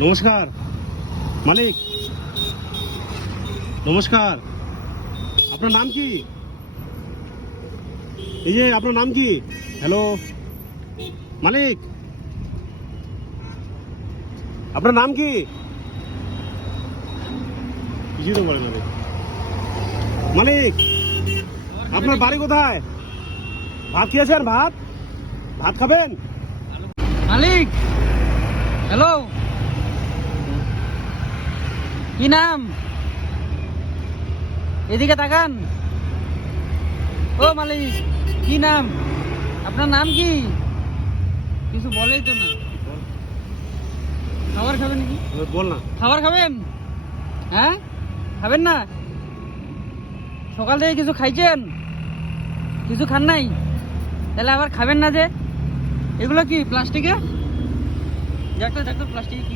নমস্কার মালিক নমস্কার আপনার নাম কি এই যে আপনার নাম কি হ্যালো মালিক আপনার নাম কি কিছুই তো বলে না রে। মালিক আপনার বাড়ি কোথায় ভাত খেয়েছেন ভাত ভাত খাবেন মালিক হ্যালো কি নাম? এদিকে তাকান। ও মালিক কি নাম? আপনার নাম কি? কিছু বলেই তো না। খাবার খাবেন কি বল না খাবার খাবেন? হ্যাঁ? খাবেন না? সকাল থেকে কিছু খাইছেন? কিছু খান নাই? তাহলে আবার খাবেন না যে? এগুলো কি প্লাস্টিকে? দেখতো দেখতো প্লাস্টিকে